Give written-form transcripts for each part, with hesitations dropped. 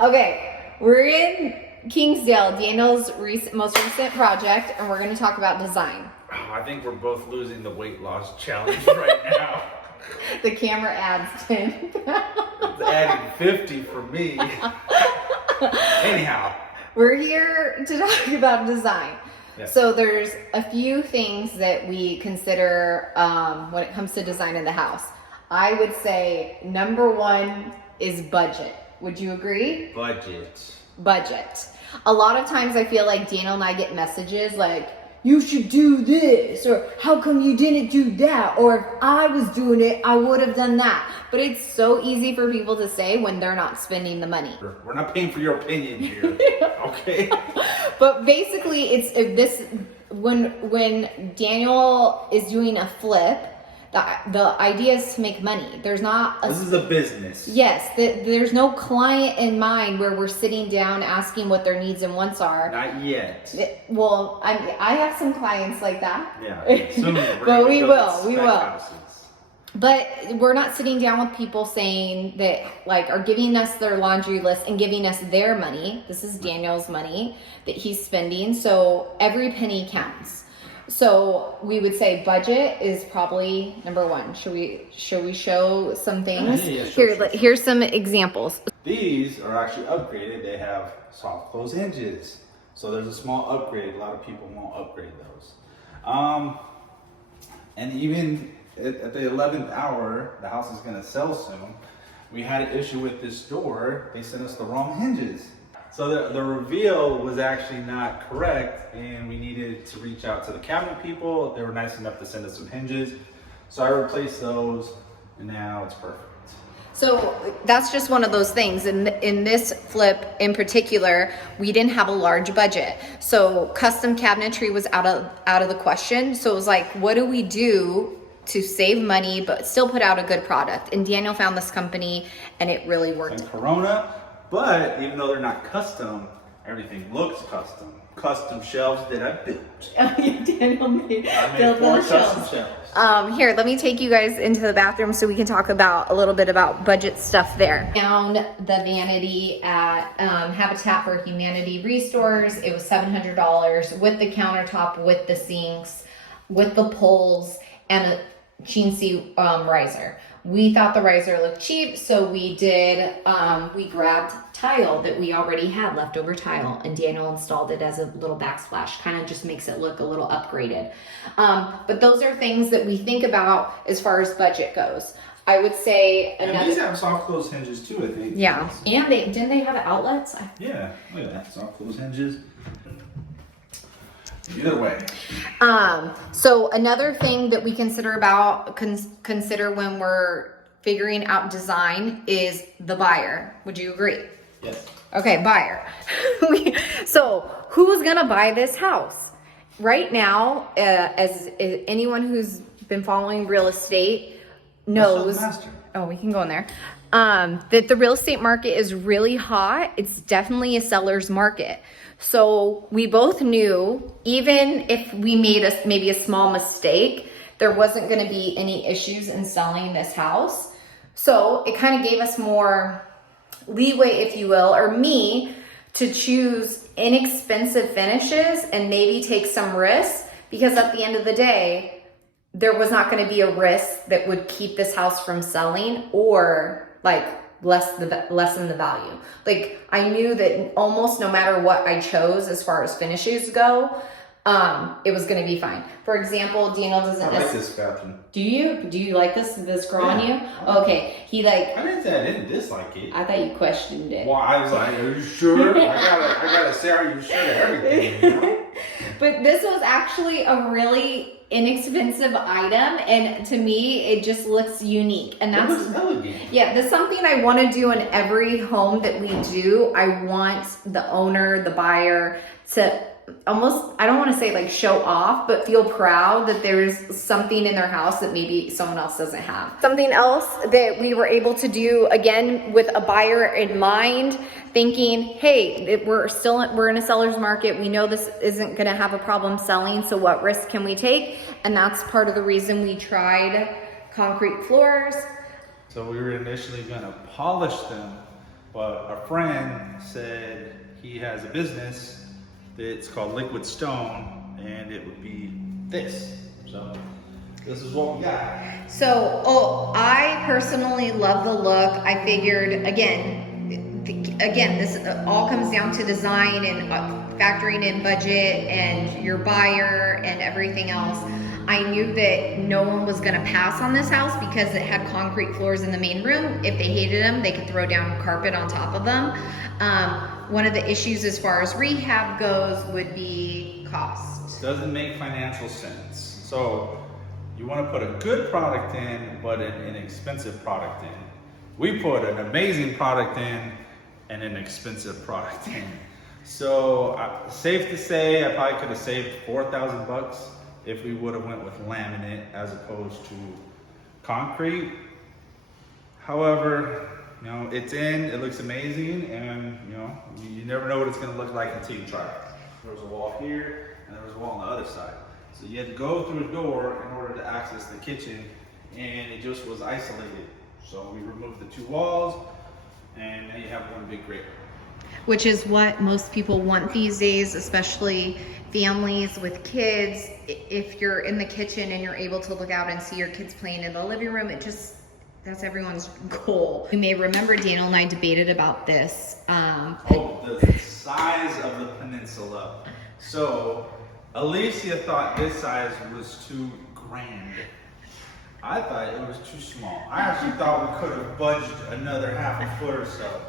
Okay, we're in Kingsdale, Daniel's most recent project, and we're going to talk about design. I think we're both losing the weight loss challenge right now. The camera adds 10. It's adding 50 for me. Anyhow. We're here to talk about design. Yes. So there's a few things that we consider when it comes to design in the house. I would say number one is budget. Would you agree? Budget. A lot of times I feel like Daniel and I get messages like, you should do this, or how come you didn't do that, or if I was doing it, I would have done that. But it's so easy for people to say when they're not spending the money. We're not paying for your opinion here, okay? But basically, when Daniel is doing a flip, the idea is to make money. This is a business. Yes, there's no client in mind where we're sitting down asking what their needs and wants are. Not yet. Well, I have some clients like that. Yeah, soon but we will. Houses. But we're not sitting down with people saying that, like, are giving us their laundry list and giving us their money. This is Daniel's money that he's spending. So every penny counts. So we would say budget is probably number one. Should we show some things? Yeah, sure. Here's some examples. These are actually upgraded. They have soft close hinges. So there's a small upgrade. A lot of people won't upgrade those. And even at the 11th hour, the house is going to sell soon. We had an issue with this door. They sent us the wrong hinges. So the reveal was actually not correct, and we needed to reach out to the cabinet people. They were nice enough to send us some hinges. So I replaced those, and now it's perfect. So that's just one of those things. In this flip in particular, we didn't have a large budget. So custom cabinetry was out of the question. So it was like, what do we do to save money but still put out a good product? And Daniel found this company, and it really worked. And Corona. But even though they're not custom, everything looks custom. Custom shelves that I built. Daniel made 4 custom shelves. Here, let me take you guys into the bathroom so we can talk about a little bit about budget stuff there. Found the vanity at Habitat for Humanity Restores. It was $700 with the countertop, with the sinks, with the poles, and a chintzy riser. We thought the riser looked cheap, so we grabbed tile that we already had, leftover tile, and Daniel installed it as a little backsplash. Kind of just makes it look a little upgraded. But those are things that we think about as far as budget goes. I would say and these have soft close hinges too, I think. Yeah, and didn't they have outlets? Yeah, look at that, soft close hinges. Either way. So another thing that we consider when we're figuring out design is the buyer. Would you agree? Yes. Okay, buyer. So who's gonna buy this house? Right now, as anyone who's been following real estate knows. Oh, we can go in there. That the real estate market is really hot. It's definitely a seller's market. So we both knew, even if we made maybe a small mistake, there wasn't going to be any issues in selling this house. So it kind of gave us more leeway, if you will, or me, to choose inexpensive finishes and maybe take some risks, because at the end of the day, there was not going to be a risk that would keep this house from selling or like lessen the value. Like, I knew that almost no matter what I chose as far as finishes go, it was going to be fine. For example, Daniel doesn't. I like this bathroom. Do you like this girl on you? Okay, I didn't say I didn't dislike it. I thought you questioned it. Well, I was like, are you sure? I gotta say, are you sure of everything? You know? But this was actually a really inexpensive item, and to me it just looks unique, and that's elegant. Yeah, that's something I want to do in every home that we do. I want the owner, the buyer, to almost, I don't want to say like show off, but feel proud that there's something in their house that maybe someone else doesn't have. Something else that we were able to do, again, with a buyer in mind, thinking, hey, we're in a seller's market. We know this isn't going to have a problem selling. So what risk can we take? And that's part of the reason we tried concrete floors. So we were initially going to polish them But a friend said he has a business that's called Liquid Stone, and it would be this. So this is what we got. So, I personally love the look. I figured, again, this all comes down to design and factoring in budget and your buyer and everything else. I knew that no one was gonna pass on this house because it had concrete floors in the main room. If they hated them, they could throw down carpet on top of them. One of the issues as far as rehab goes would be cost. Doesn't make financial sense. So you want to put a good product in, but an inexpensive product in. We put an amazing product in and an expensive product in. So safe to say, I probably could have saved $4,000 if we would have went with laminate as opposed to concrete. However, you know, it's in, it looks amazing, and you know, you never know what it's gonna look like until you try it. There was a wall here, and there was a wall on the other side. So you had to go through a door in order to access the kitchen, and it just was isolated. So we removed the 2 walls, and now you have one big great room. Which is what most people want these days, especially families with kids. If you're in the kitchen and you're able to look out and see your kids playing in the living room, that's everyone's goal. You may remember Daniel and I debated about this. The size of the peninsula. So Alicia thought this size was too grand. I thought it was too small. I actually thought we could have budged another half a foot or so,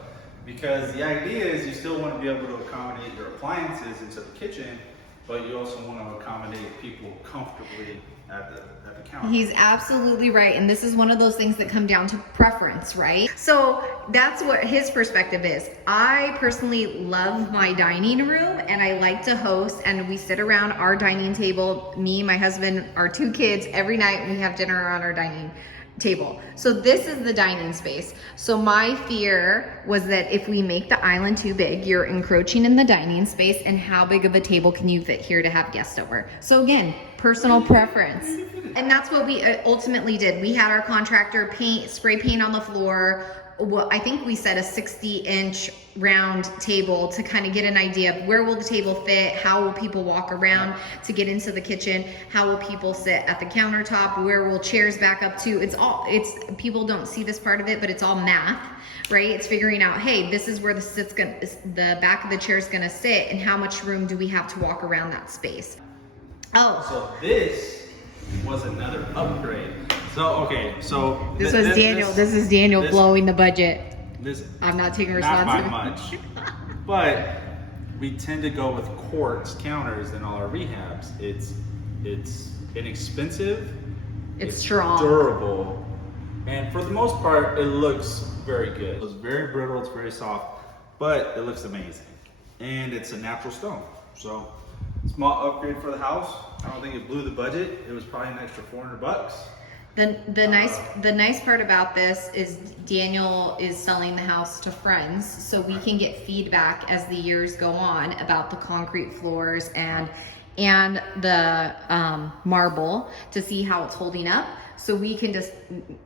because the idea is you still want to be able to accommodate your appliances into the kitchen, but you also want to accommodate people comfortably at the counter. He's absolutely right, and this is one of those things that come down to preference, right? So that's what his perspective is. I personally love my dining room, and I like to host, and we sit around our dining table, me, my husband, our 2 kids, every night we have dinner around our dining table. So this is the dining space. So my fear was that if we make the island too big, you're encroaching in the dining space, and how big of a table can you fit here to have guests over? So again, personal preference. And that's what we ultimately did. We had our contractor spray paint on the floor. Well, I think we set a 60-inch round table to kind of get an idea of where will the table fit, how will people walk around to get into the kitchen, how will people sit at the countertop, where will chairs back up to. It's people don't see this part of it, but it's all math, right? It's figuring out, hey, this is where the back of the chair is gonna sit, and how much room do we have to walk around that space. So this was another upgrade. So okay, so this is Daniel blowing the budget. I'm not taking responsibility. Not by much, but we tend to go with Quartz Counters in all our rehabs. It's inexpensive. It's strong, durable, and for the most part, it looks very good. It's very brittle. It's very soft, but it looks amazing, and it's a natural stone. So small upgrade for the house. I don't think it blew the budget. It was probably an extra $400. The nice part about this is Daniel is selling the house to friends, so we can get feedback as the years go on about the concrete floors and the marble to see how it's holding up, so we can just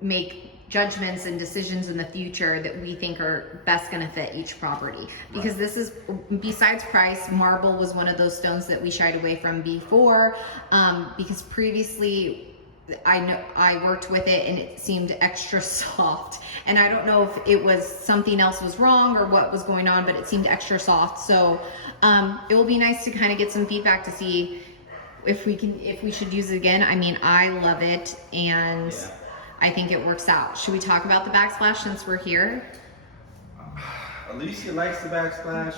make judgments and decisions in the future that we think are best going to fit each property. Because this is, besides price, marble was one of those stones that we shied away from before, because previously I worked with it and it seemed extra soft, and I don't know if it was something else was wrong or what was going on, but it seemed extra soft. So it will be nice to kind of get some feedback to see if we should use it again. I mean, I love it, and I think it works out. Should we talk about the backsplash since we're here? Alicia likes the backsplash.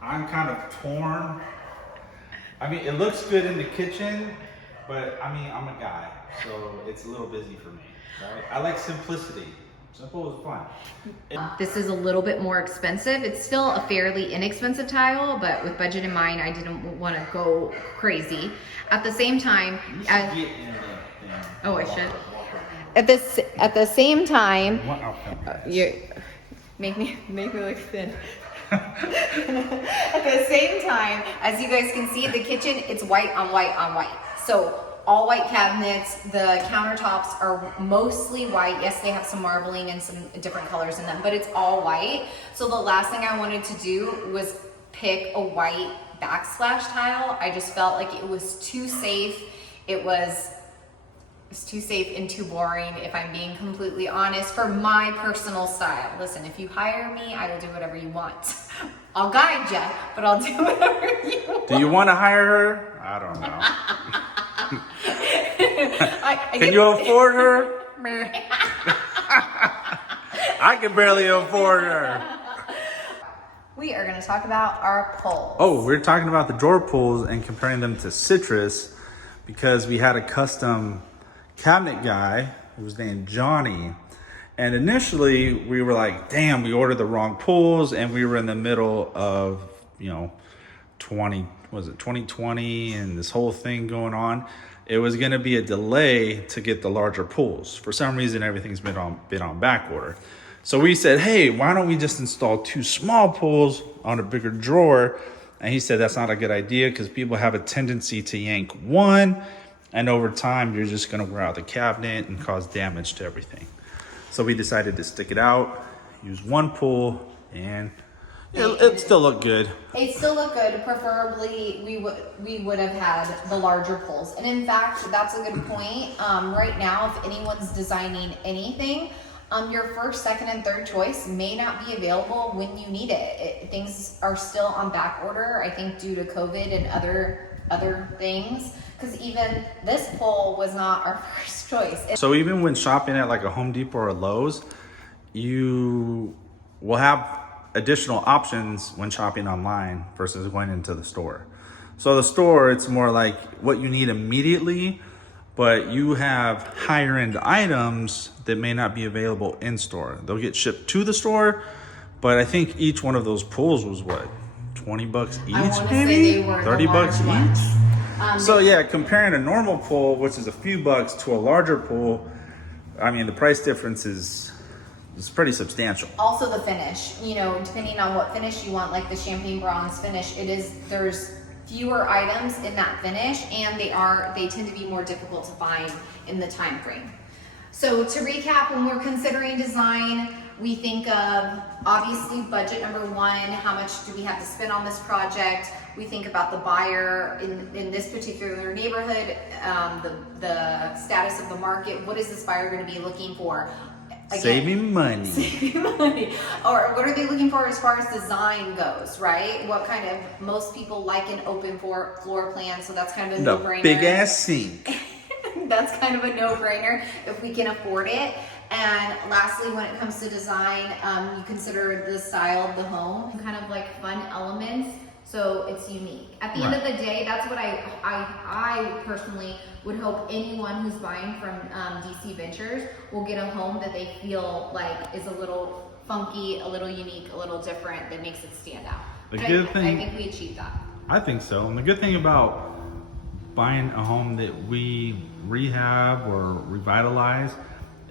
I'm kind of torn. I mean, it looks good in the kitchen, but I mean, I'm a guy, so it's a little busy for me. Right? I like simplicity. Simple is fun. This is a little bit more expensive. It's still a fairly inexpensive tile, but with budget in mind, I didn't want to go crazy. At the same time, I should. At the same time, you make me look thin. At the same time, as you guys can see, the kitchen, it's white on white on white. So all white cabinets. The countertops are mostly white. Yes, they have some marbling and some different colors in them, but it's all white. So the last thing I wanted to do was pick a white backsplash tile. I just felt like it was too safe. It was too safe and too boring, if I'm being completely honest, for my personal style. Listen, if you hire me, I will do whatever you want. I'll guide you, but I'll do whatever you want. Do you want to hire her? I don't know. Can you afford her? I can barely afford her. We are going to talk about our pulls. Oh, we're talking about the drawer pulls and comparing them to Citrus because we had a custom cabinet guy who was named Johnny. And initially we were like, damn, we ordered the wrong pulls, and we were in the middle of, 2020 and this whole thing going on. It was going to be a delay to get the larger pulls. For some reason, everything's been on back order. So we said, hey, why don't we just install 2 small pulls on a bigger drawer? And he said, that's not a good idea because people have a tendency to yank one, and over time, you're just going to wear out the cabinet and cause damage to everything. So we decided to stick it out, use 1 pull, and it still looked good. It still looked good. Preferably, we would have had the larger pulls. And in fact, that's a good point. Right now, if anyone's designing anything, your first, second, and third choice may not be available when you need it. Things are still on back order, I think, due to COVID and other things. Because even this pull was not our first choice. So even when shopping at like a Home Depot or a Lowe's, you will have additional options when shopping online versus going into the store. So the store, it's more like what you need immediately, but you have higher end items that may not be available in store. They'll get shipped to the store, but I think each one of those pulls was what, 20 bucks each, maybe? 30 bucks each? So yeah, comparing a normal pull, which is a few bucks, to a larger pull, I mean, the price difference is pretty substantial. Also the finish, depending on what finish you want, like the champagne bronze finish, there's fewer items in that finish, and they tend to be more difficult to find in the time frame. So to recap, when we're considering design, we think of obviously budget number 1, how much do we have to spend on this project? We think about the buyer in this particular neighborhood, the status of the market. What is this buyer going to be looking for? Again, saving money. Or what are they looking for as far as design goes, right? What kind of, most people like an open floor plan, so that's kind of a no-brainer. Big ass sink. That's kind of a no-brainer if we can afford it. And lastly, when it comes to design, you consider the style of the home and kind of like fun elements, so it's unique. At the end of the day, that's what I personally would hope anyone who's buying from DC Ventures will get a home that they feel like is a little funky, a little unique, a little different, that makes it stand out. I think we achieved that. I think so. And the good thing about buying a home that we rehab or revitalize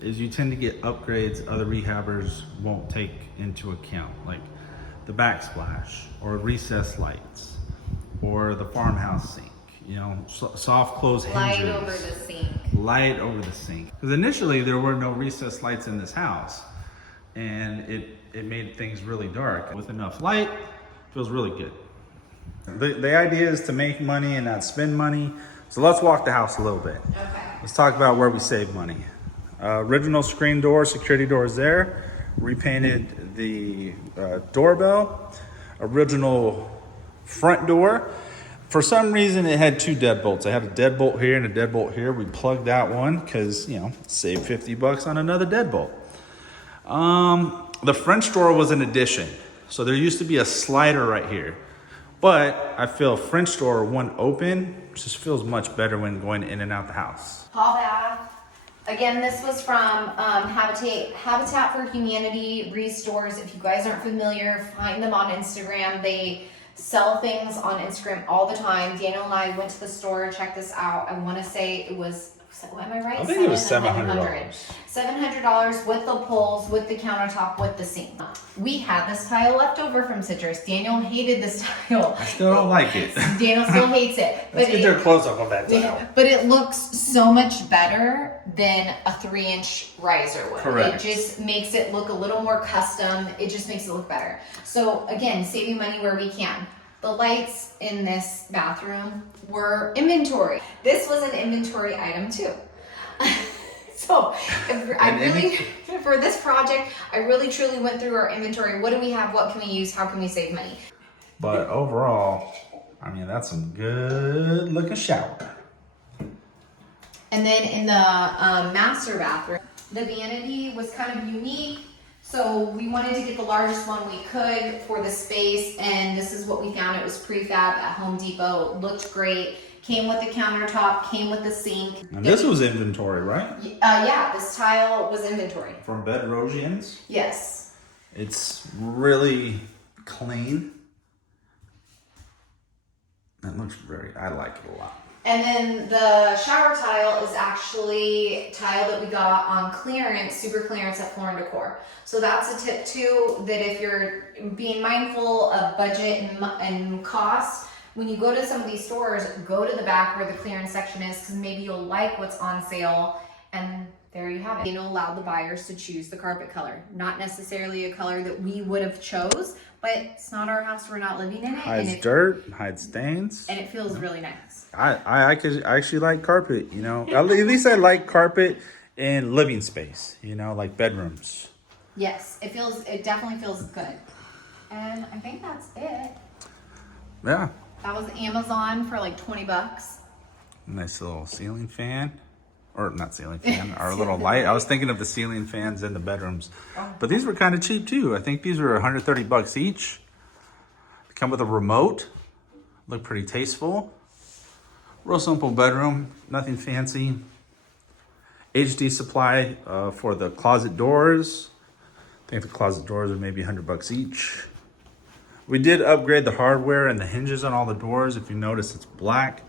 is you tend to get upgrades other rehabbers won't take into account, like the backsplash or recessed lights or the farmhouse sink, soft close hinges. Light over the sink. Light over the sink. Because initially there were no recessed lights in this house, and it made things really dark. With enough light, it feels really good. The idea is to make money and not spend money. So let's walk the house a little bit. Okay. Let's talk about where we save money. Original screen door, security doors there. Repainted the doorbell. Original front door. For some reason, it had 2 deadbolts. I had a deadbolt here and a deadbolt here. We plugged that one because, save 50 bucks on another deadbolt. The French door was an addition. So there used to be a slider right here. But I feel French door, one open, just feels much better when going in and out the house. Hall bath. Again, this was from Habitat for Humanity Restores. If you guys aren't familiar, find them on Instagram. They sell things on Instagram all the time. Daniel and I went to the store, checked this out. I want to say it was Am I right? I think it was $700. $700 with the poles, with the countertop, with the sink. We had this tile left over from Citrus. Daniel hated this tile. I still don't like it. Daniel still hates it. Let's get their close up on that tile. But it looks so much better than a 3-inch riser would. Correct. It just makes it look a little more custom. It just makes it look better. So again, saving money where we can. The lights in this bathroom were inventory. This was an inventory item too. So for this project, I really truly went through our inventory. What do we have? What can we use? How can we save money? But overall, I mean, that's some good looking shower. And then in the master bathroom, the vanity was kind of unique. So we wanted to get the largest one we could for the space, and this is what we found. It was prefab at Home Depot. It looked great. Came with the countertop, came with the sink. And this was inventory, right? Yeah, this tile was inventory. From Bedrosians. Yes. It's really clean. That looks I like it a lot. And then the shower tile is actually tile that we got on clearance, super clearance at Floor & Decor. So that's a tip too, that if you're being mindful of budget and cost, when you go to some of these stores, go to the back where the clearance section is, because maybe you'll like what's on sale, and there you have it. It allowed the buyers to choose the carpet color. Not necessarily a color that we would have chose, but it's not our house, we're not living in it. Hides dirt, hides stains. And it feels really nice. I actually like carpet, you know. At least I like carpet in living space, you know, like bedrooms. Yes, it definitely feels good. And I think that's it. Yeah. That was Amazon for like 20 bucks. Nice little ceiling fan. Or not ceiling fan, our little light. I was thinking of the ceiling fans in the bedrooms. But these were kind of cheap too. I think these were 130 bucks each. They come with a remote. Look pretty tasteful. Real simple bedroom, nothing fancy. HD supply for the closet doors. I think the closet doors are maybe 100 bucks each. We did upgrade the hardware and the hinges on all the doors. If you notice, it's black.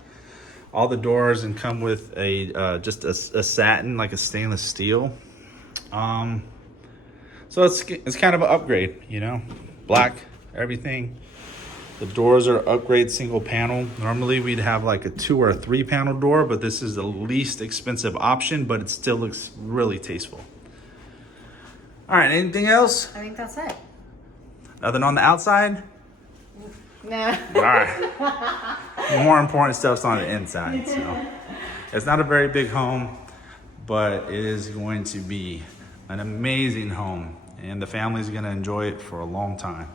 All the doors and come with a just a satin, like a stainless steel. So it's kind of an upgrade, you know, black everything. The doors are upgrade single panel. Normally we'd have like a 2 or a 3 panel door, but this is the least expensive option, but it still looks really tasteful. All right, anything else? I think that's it. Nothing on the outside? Nah. All right. More important stuff's on the inside. So it's not a very big home, but it is going to be an amazing home, and the family's going to enjoy it for a long time.